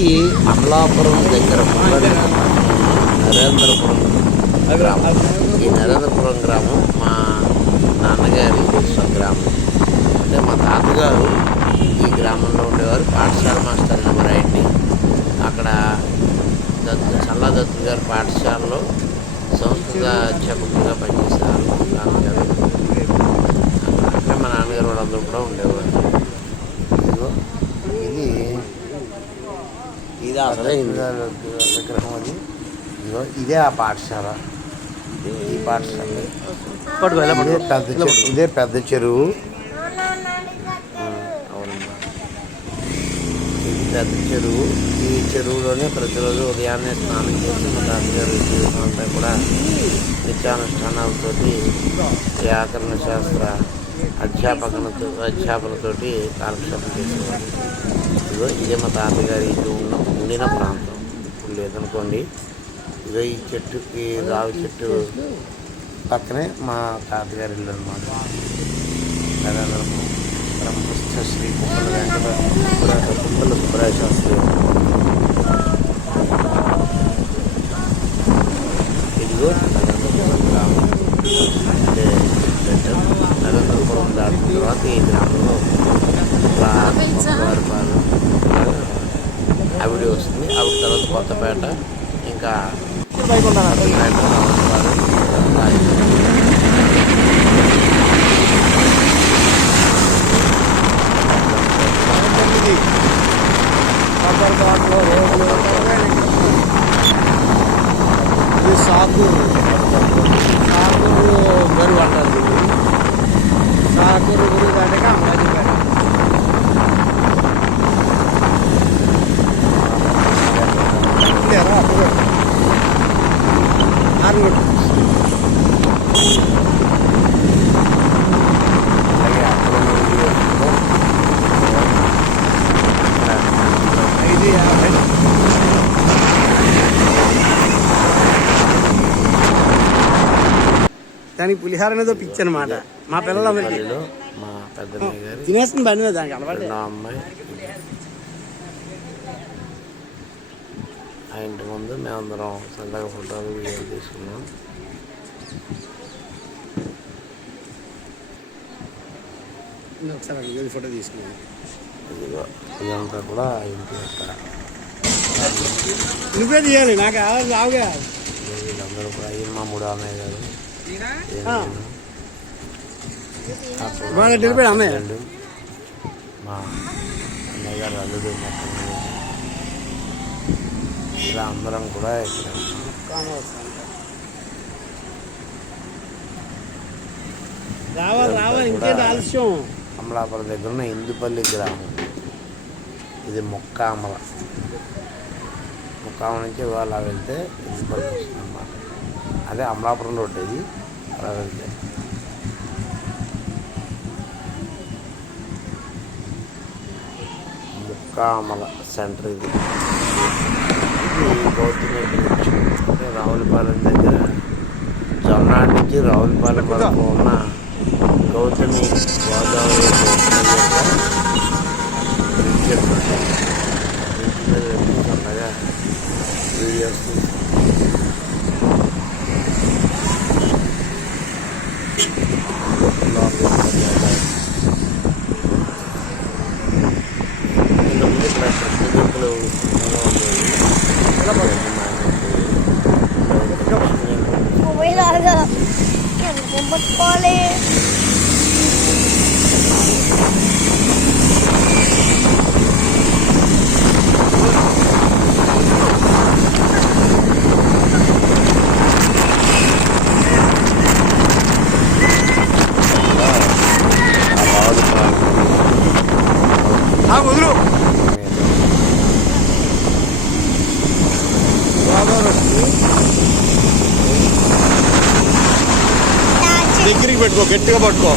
ఇది అమలాపురం దగ్గర నరేంద్రపురం గ్రామం. ఈ నరేంద్రపురం గ్రామం మా నాన్నగారి స్వగ్రామం. అంటే మా తాతగారు ఈ గ్రామంలో ఉండేవారు. పాఠశాల మాస్టర్ నెంబర్ అయింది. అక్కడ చల్లాదత్తు గారి పాఠశాలలో సంస్కృత అధ్యాపకులుగా పనిచేశారు నాన్నగారు. అక్కడ మా నాన్నగారు వాళ్ళందరూ కూడా ఉండేవారు. ఇది అసలే విగ్రహం. అది ఇదే ఆ పాఠశాల. ఈ పాఠశాల ఇదే పెద్ద చెరువు. అవునమ్మా, ఇది పెద్ద చెరువు. ఈ చెరువులోనే ప్రతిరోజు ఉదయాన్నే స్నానం చేసి మా తాతగారు జీవితం అంతా కూడా నిత్యానుష్ఠానాలతోటి వ్యాకరణ శాస్త్ర అధ్యాపనతోటి కాలక్షేపం చేసేవారు. ఇదిగో ఇదే మా తాతగారి ఇల్లు ఉండిన ప్రాంతం. ఇప్పుడు లేదనుకోండి. ఇదో ఈ చెట్టు, ఈ రావి చెట్టు పక్కనే మా తాతగారి ఇల్లు అనమాట. బ్రహ్మస్థ శ్రీ కుప్పల సుబ్బరాయ శాస్త్రి. ఇదిగో నరేంద్రపురం గ్రామం. అంటే నరేంద్రపురం దాటిన తర్వాత ఈ గ్రామంలో ఆవిడ వస్తుంది. ఆవిడ తర్వాత కొత్తపేట, ఇంకా సాకూరు బరువు అంటారు. సాకూరు గురువు దాటిగా అమ్మాజీపేట. దానికి పులిహార అనేది పిచ్చి అనమాట. మా పిల్లలందరికీ మా పెద్ద తినేస్తుంది బండి మీద. దానికి అలవాటు. అమ్మాయి ఆ ఇంటి ముందు మేమందరం సరదాగా ఫోటోలు వీడియోలు తీసుకున్నాం. ఒకసారి ఫోటో తీసుకున్నాం. ఇదిగో ఇదంతా కూడా ఇంటి యొక్క నువ్వే తీయాలి. నాకు రావుగా. వీళ్ళందరూ కూడా మా మూడో అన్నయ్య గారు, మా అన్నయ్య గారు అల్లుడు, ఇలా అందరం కూడా ఇక్కడ అమలాపురం దగ్గర ఉన్న ఇందుపల్లి గ్రామం. ఇది ముక్కామల నుంచి అలా వెళ్తే ఇందుపల్లి వస్తుంది అన్నమాట. అదే అమలాపురం రోడ్డు. ఇది అలా వెళ్తే ముక్కామల సెంటర్. ఇది గౌతమి బ్రిడ్జ్. అంటే రావులపాలెం దగ్గర జొన్నాడి నుంచి రావులపాలెం వరకు ఉన్న గౌతమి గోదావరి బ్రిడ్జ్ అనమాట. చల్లగా వీడియోస్ దగ్గరికి పెట్టుకో, గట్టిగా పట్టుకో.